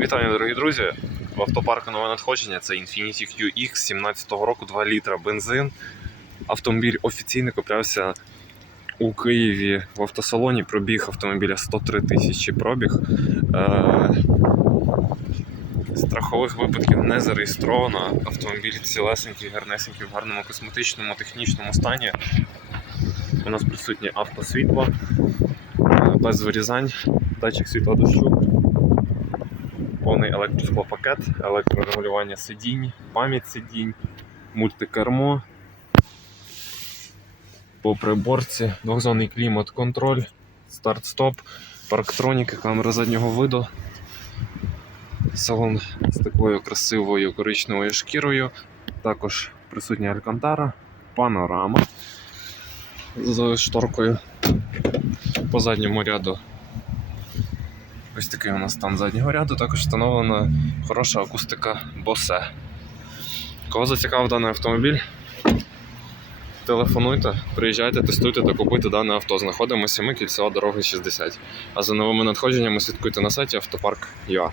Вітаю, дорогі друзі! В автопарку нове надходження це Infiniti QX 17-го року 2 літра бензин. Автомобіль офіційно куплявся у Києві в автосалоні. Пробіг автомобіля 103 тисячі пробіг. Е- Страхових випадків не зареєстровано. Автомобіль цілесенький, гарнесенький, в гарному косметичному, технічному стані. У нас присутнє автосвітло, е, без вирізань, датчик світла дощу повний електросклопакет, електрорегулювання сидінь, пам'ять сидінь, мультикермо. По приборці, двохзонний клімат, контроль, старт-стоп, парктроніки, камера заднього виду. Салон з такою красивою коричневою шкірою. Також присутня алькантара, панорама з шторкою. По задньому ряду Ось такий у нас стан заднього ряду, також встановлена хороша акустика Bose. Кого зацікавив даний автомобіль? Телефонуйте, приїжджайте, тестуйте та купуйте дане авто. Знаходимося ми кільцева дороги 60. А за новими надходженнями слідкуйте на сайті автопарк.ua.